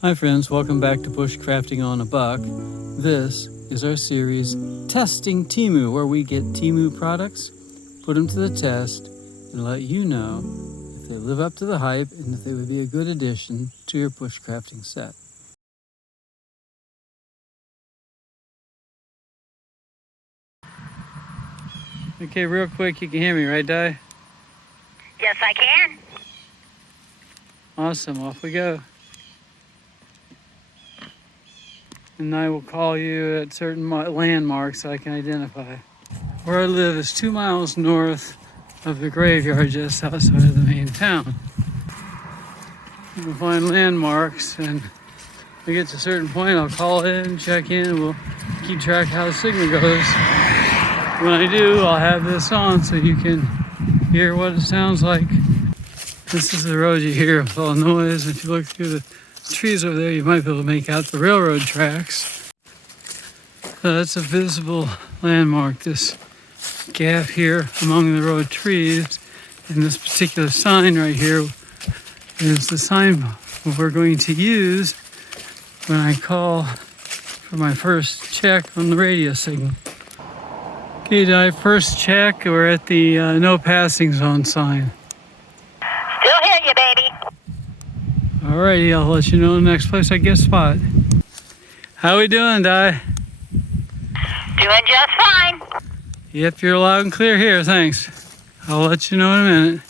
Hi friends, welcome back to Bushcrafting on a Buck. This is our series Testing Temu, where we get Temu products, put them to the test, and let you know if they live up to the hype and if they would be a good addition to your bushcrafting set. Okay, real quick, you can hear me, right, Di? Yes, I can. Awesome, off we go. And I will call you at certain landmarks I can identify. Where I live is 2 miles north of the graveyard just outside of the main town. You can find landmarks, and when we get to a certain point, I'll call in, check in, and we'll keep track of how the signal goes. When I do, I'll have this on so you can hear what it sounds like. This is the road you hear with all the noise. If you look through the trees over there, you might be able to make out the railroad tracks. That's a visible landmark, this gap here among the road trees. And this particular sign right here is the sign we're going to use when I call for my first check on the radio signal. Okay, Di, first check, we're at the no passing zone sign. Still hear you, baby. Alrighty, I'll let you know the next place I get spot. How we doing, Di? Doing just fine. Yep, you're loud and clear here, thanks. I'll let you know in a minute.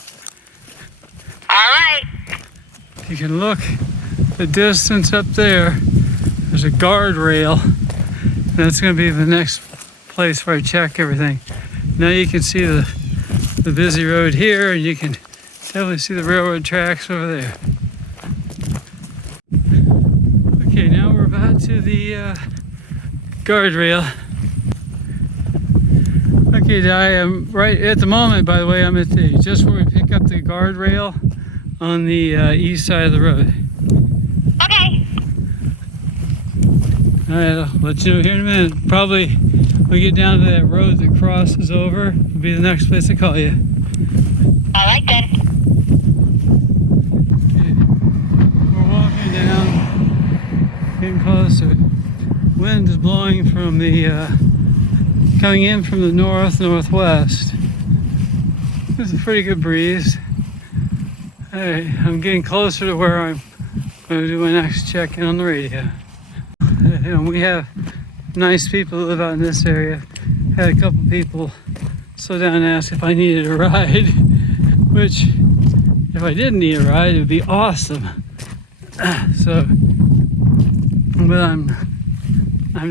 All right. You can look the distance up there. There's a guardrail. That's going to be the next place where I check everything. Now you can see the busy road here, and you can definitely see the railroad tracks over there. Okay, now we're about to the guardrail. Okay, Di, I'm right at the moment, by the way, I'm at the just where we pick up the guardrail on the east side of the road. Okay. Alright, I'll let you know here in a minute. Probably when we get down to that road that crosses over, will be the next place I call you. All right then. Okay, we're walking down, getting closer. Wind is blowing from the coming in from the northwest. There's a pretty good breeze. Alright, I'm getting closer to where I'm going to do my next check-in on the radio. You know, we have nice people who live out in this area. Had a couple people slow down and ask if I needed a ride, which, if I didn't need a ride, it would be awesome. So, but I'm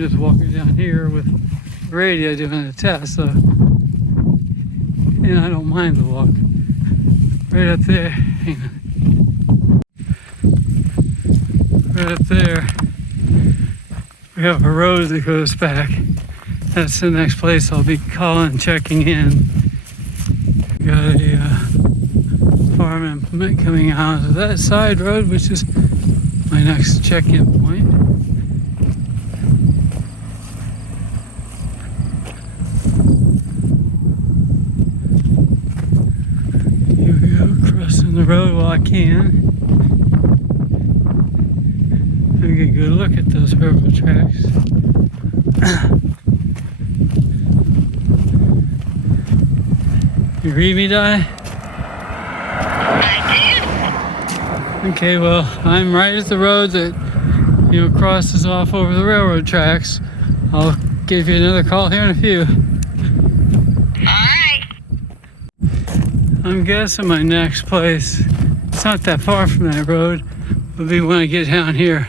just walking down here with the radio doing a test, so, and I don't mind the walk. Right up there, hang on. Right up there, we have a road that goes back. That's the next place I'll be calling, checking in. Got a farm implement coming out of that side road, which is my next check-in point. Here we go, crossing the road while I can. Get a good look at those railroad tracks. You read me, Di? I did. Okay, well, I'm right at the road that, crosses off over the railroad tracks. I'll give you another call here in a few. All right. I'm guessing my next place, it's not that far from that road, will be when I get down here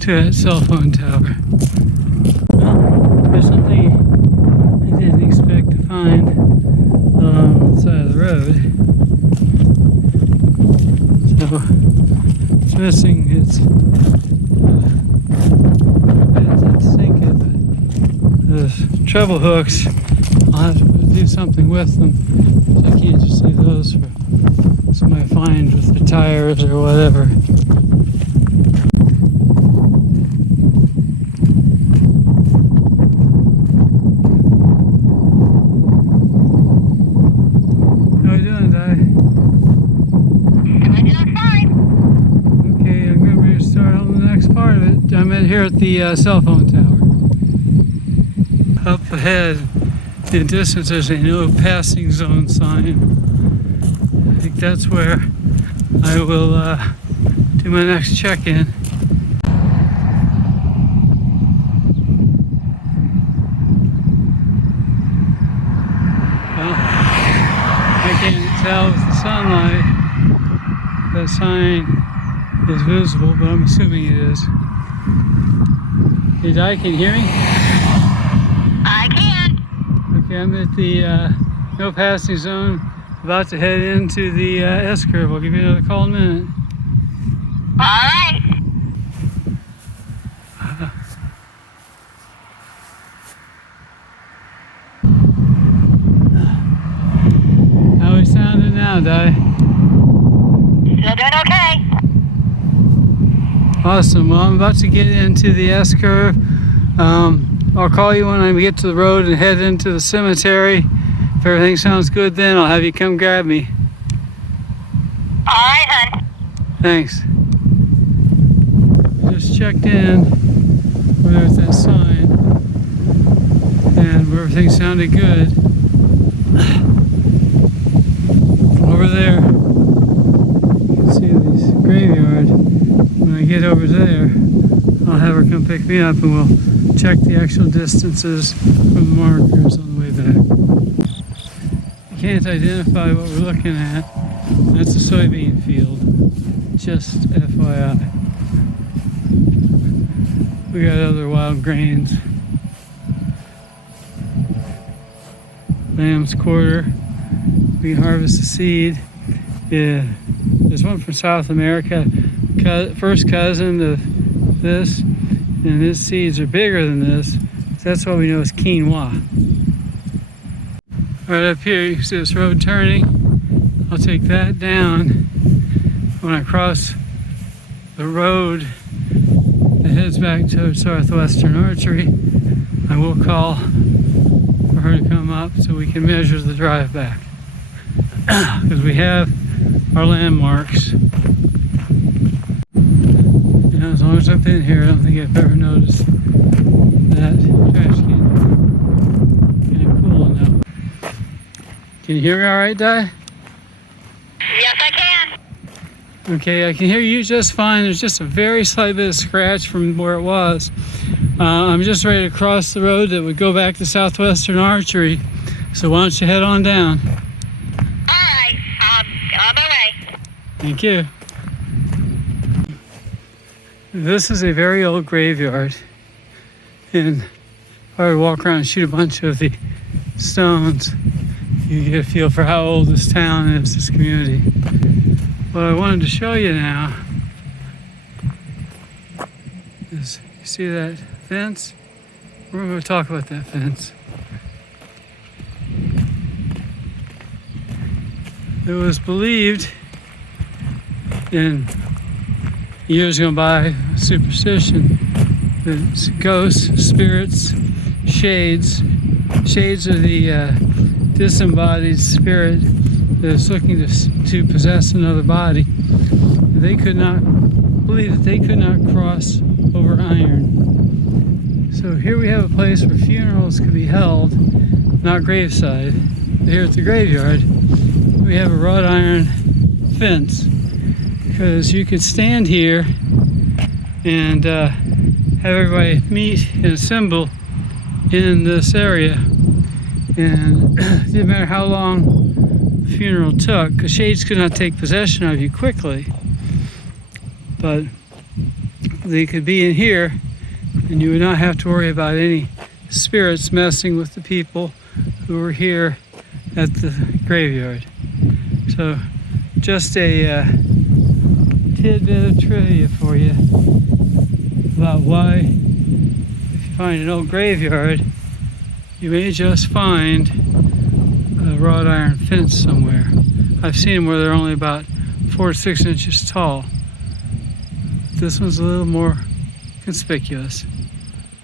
to that cell phone tower. Well, there's something I didn't expect to find on the side of the road. So it's missing its sink it, but the treble hooks, I'll have to do something with them. So I can't just leave those for somebody to find with the tires or whatever. Next I'm here at the cell phone tower. Up ahead, in the distance, there's a no passing zone sign. I think that's where I will do my next check-in. Well, I can't tell with the sunlight. That sign is visible, but I'm assuming it is. Hey, Di, can you hear me? I can. Okay, I'm at the no passing zone, about to head into the S-curve. I'll give you another call in a minute. All right. How are we sounding now, Di? Still doing okay. Awesome. Well, I'm about to get into the S-curve. I'll call you when I get to the road and head into the cemetery. If everything sounds good, then I'll have you come grab me. All right, hon. Thanks. I just checked in where there's that sign, and where everything sounded good. Over there, you can see this graveyard. When I get over there, I'll have her come pick me up, and we'll check the actual distances from the markers on the way back. I can't identify what we're looking at. That's a soybean field, just FYI. We got other wild grains. Lamb's quarter. We can harvest the seed. Yeah, there's one from South America, first cousin of this, and his seeds are bigger than this. So that's what we know is quinoa. Right up here, you can see this road turning. I'll take that down. When I cross the road that heads back to Southwestern Archery, I will call for her to come up so we can measure the drive back. Because we have our landmarks. You know, as long as I've been here, I don't think I've ever noticed that trash can getting cool enough. Can you hear me all right, Di? Yes, I can. Okay, I can hear you just fine. There's just a very slight bit of scratch from where it was. I'm just ready to cross the road that would go back to Southwestern Archery. So why don't you head on down? All right. On my way. Thank you. This is a very old graveyard. And if I would walk around and shoot a bunch of the stones, you get a feel for how old this town is, this community. What I wanted to show you now is, you see that fence? We're going to talk about that fence. It was believed in years gone by, superstition, that ghosts, spirits, shades of the disembodied spirit that is looking to possess another body. They could not believe that they could not cross over iron. So here we have a place where funerals could be held, not graveside. Here at the graveyard, we have a wrought iron fence, because you could stand here and have everybody meet and assemble in this area, and it didn't matter how long the funeral took, because shades could not take possession of you quickly, but they could be in here and you would not have to worry about any spirits messing with the people who were here at the graveyard. So just a tidbit of trivia for you about why, if you find an old graveyard, you may just find a wrought iron fence somewhere. I've seen them where they're only about 4 to 6 inches tall. This one's a little more conspicuous.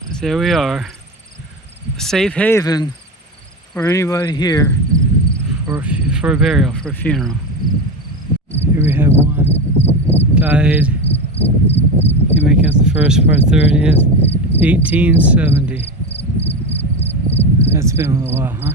But there we are. A safe haven for anybody here for a burial, for a funeral. Here we have one died You make it the first part 30th, 1870. That's been a little while, huh?